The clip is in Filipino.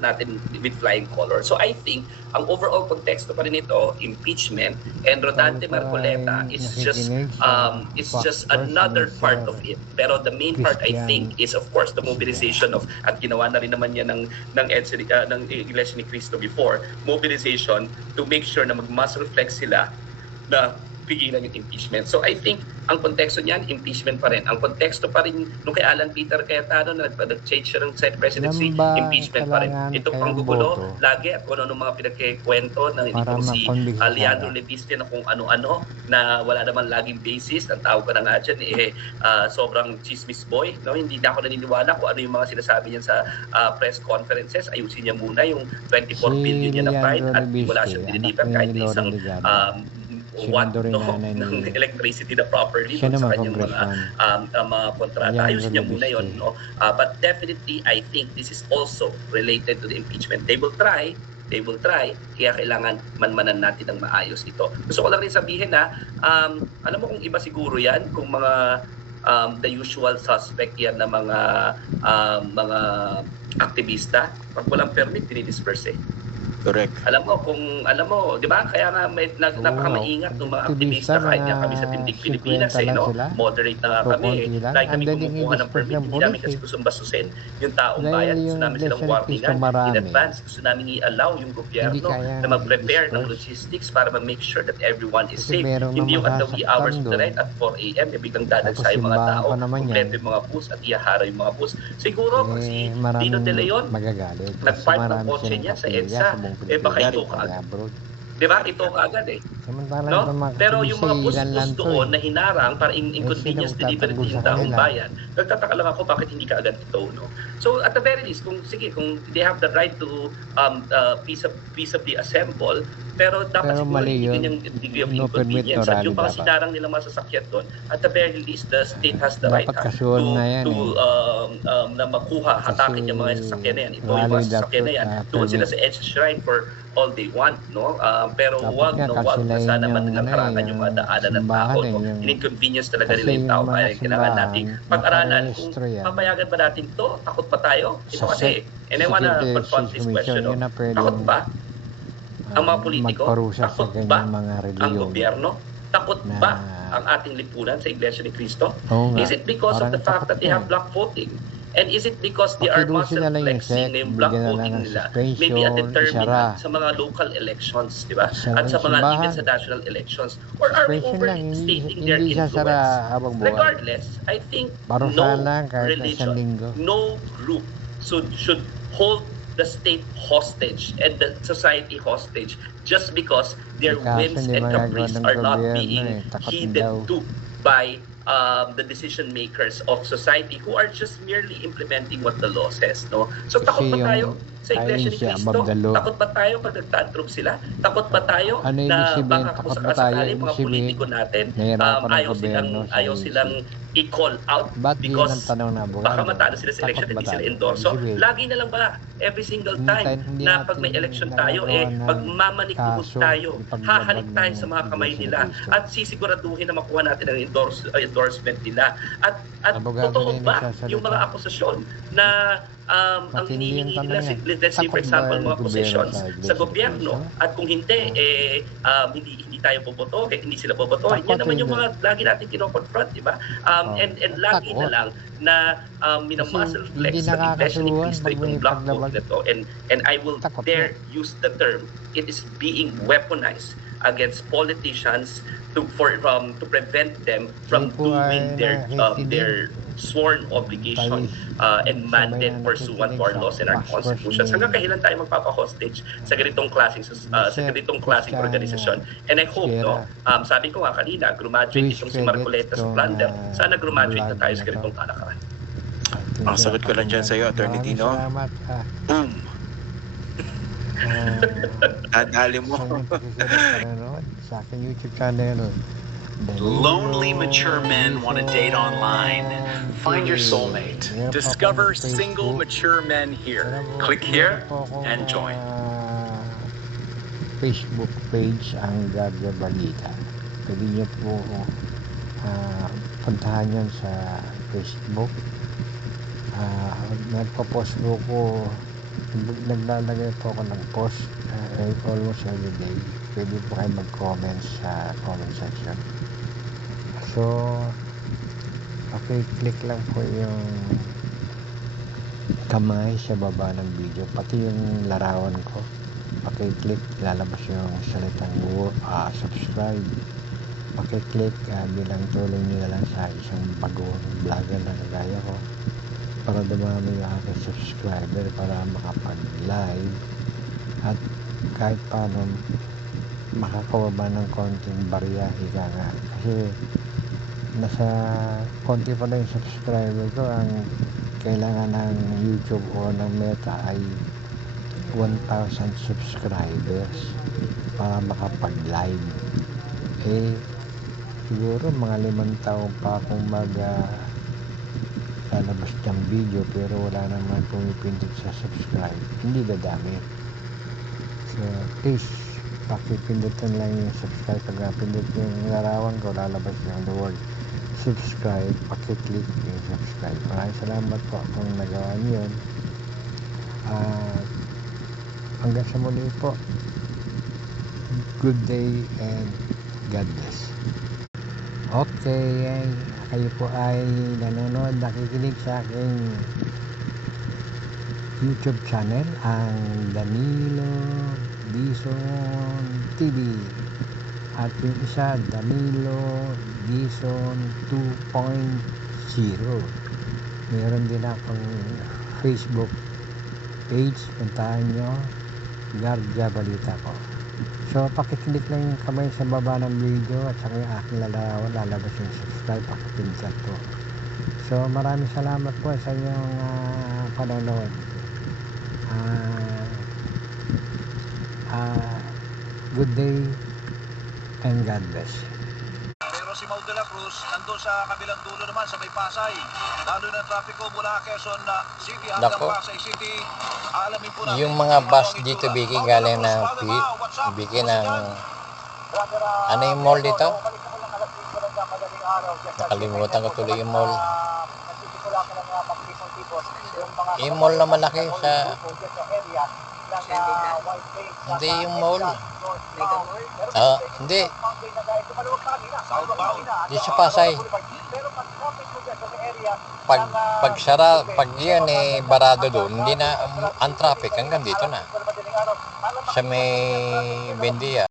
natin with flying color. So I think ang overall konteksto pa rin ito, impeachment, and Rodante Marcoleta is just another part of it. Pero the main part I think is of course the mobilization of, at ginawa na rin naman yan ng Iglesia ni Cristo before, mobilization to make sure na mag-muscle flex sila na pigilan yung impeachment. So I think ang konteksto niyan, impeachment pa rin. Ang konteksto pa rin nung kay Alan Peter Cayetano na nag-change siya ng Senate presidency, impeachment pa rin. Ito pang gugulo lagi at kung ano mga pinagkikwento ng itong si Leandro Leviste na kung ano-ano na wala naman laging basis. Ang tawag ko na nga dyan, sobrang chismis boy. No? Hindi na ako naniniwala kung ano yung mga sinasabi niya sa press conferences. Ayusin niya muna yung 24 billion niya na fine at wala siyang diniliver kahit isang watt ng electricity na properly sa kanyang mga kontrata. Ayusin niya muna yun. No? But definitely, I think this is also related to the impeachment. They will try, kaya kailangan manmanan natin ng maayos ito. Gusto ko lang rin sabihin na, alam mo kung iba siguro yan, kung mga the usual suspect yan na mga aktivista, pag walang permit, dinidisperse. Correct. Alam mo, di ba? Kaya nga napakamaingat ng mga aktivista kahit nga kami sa Tindig Pilipinas, moderate na nga kami. Like kami kumukuha ng permit, hindi namin kasi gusto bastusin yung taong bayan. Gusto namin silang warningan in advance. Gusto namin i-allow yung gobyerno na mag-prepare ng logistics para ma-make sure that everyone is safe. Hindi yung at the wee hours of the night at 4 a.m. biglang dadagsa yung mga tao, kompleto yung mga bus at ihahara yung mga bus. Siguro kung si Dino De Leon nag-park ng kotse niya sa EDSA, baka ito kaagad. Diba? Ito kaagad no? Pero yung mga bus doon na hinarang para inconvenience delivery yung taong bayan, nagtataka lang ako bakit hindi kaagad ito. No? So at the very least, kung they have the right to peaceably assemble, pero dapat siguro hindi yung degree of inconvenience. At yung mga sinarang nilang masasakyan doon, at the very least, the state has the right na makuha, hatakin yung mga sasakyan na yan. Ito yung mga sasakyan na yan. Doon sila sa EDSA Shrine for all they want, no? Pero wag na sana matangkarangan yung mga daanan ng tao. No? In-inconvenience talaga nila yung tao. Kaya kailangan nating pag-aralan kung papayagan ba natin to? Takot pa tayo? Ito kasi, and I wanna confront this question, no? Takot ba ang mga politiko? Takot ba ang gobyerno? Takot ba ang ating lipunan sa Iglesia ni Cristo? Is it because of the fact that they have block voting? And is it because they are muscle flexing na yung block voting nila? Maybe a determinant sa mga local elections, di ba? At sa mga even sa national elections. Or are we overstating their influence? Regardless, I think no religion, no group should hold the state hostage and the society hostage just because their whims and caprices are not being heeded to by the decision makers of society who are just merely implementing what the law says, no? So takot ba tayo sa Iglesia ni Cristo? Takot ba tayo pag nagtantrum sila? Takot ba tayo na baka kung sakasakali mga politiko natin ayaw silang i-call out because baka matalo sila sa election at hindi sila endorso? Lagi na lang ba every single time na pag may election tayo, magmamanikubos tayo, hahalik tayo sa mga kamay nila at sisiguraduhin na makuha natin ang endorsement nila. At totoo ba yung mga akusasyon na ang hinihingi nila, let's say for example, mga positions sa gobyerno, at kung hindi, hindi tayo boboto, hindi sila boboto. Yan naman yung mga lagi natin kino-confront, di ba? And lagi na lang na minamuscle flex sa Iglesia ni Cristo itong block vote na to. And I will dare use the term, it is being weaponized against politicians to prevent them from doing their sworn obligation and mandate pursuant to our laws and our constitutions. Hanggang kailan tayo magpapa-hostage sa ganitong klaseng organisasyon? And I hope, sabi ko nga kanina, graduate itong si Marcoleta sa plunder. Sana graduate na tayo sa ganitong kalakaran. Ang sagot ko lang dyan sa iyo, Atty. Dino. Boom! Nadali mo. Sa aking YouTube channel. Lonely mature men want to date online. Find your soulmate. Discover single mature men here. Click here and join. Facebook page ang Gabya Balita. Pwede niyo po puntahan yan sa Facebook. Nagpo-post po ko naglalagay po ako ng post almost every day. Pwede po kayo mag-comment sa comment section. So, click lang po yung kamay sa baba ng video, pati yung larawan ko. Click, lalabas yung salitang subscribe. Click bilang tulong nyo lang sa isang bagong vlogger na kagaya ko, para dumami yung aking subscriber, para makapag-live at kahit paano makakawaba ng konting barya, ika nga. Kasi nasa konti pa na yung subscriber ko. Ang kailangan ng YouTube o ng Meta ay 1,000 subscribers para makapag-live. Siguro mga 5 taon pa akong lalabas ng video, pero wala naman pumipindot sa subscribe, hindi dadami. So please, pakipindutan lang yung subscribe. Pag pindot yung larawan ko, lalabas yung the word subscribe, pakiclick yung subscribe. Maraming salamat po kung nagawa niyo yun. Hanggang sa muli po, good day and God bless. Okay, kayo po ay nanonood, nakikinig sa aking YouTube channel, ang Danilo Dizon TV. At yung isa, Danilo Dizon 2.0. Meron din akong Facebook page, puntahan nyo, Garja Balita ko. So, pakiclick lang yung kamay sa baba ng video at saka yung aking larawan, lalabas yung subscribe, pakipindutan po. So, maraming salamat po sa inyong panonood. Good day and God bless. Pero si Mau de la Cruz nandun sa kabilang dulo naman sa may Pasay. Lalo na trapiko mula Quezon City hanggang Pasay City. Alamin po natin yung mga bus dito, Biki, galing ng Biki ng ano yung mall dito? Nakalimutan ko tuloy yung mall. Yung mall na malaki sa hindi yung mall. Hindi. Di sa Pasay. Pag yun barado doon, hindi na ang traffic hanggang dito na. Sa may Bendia.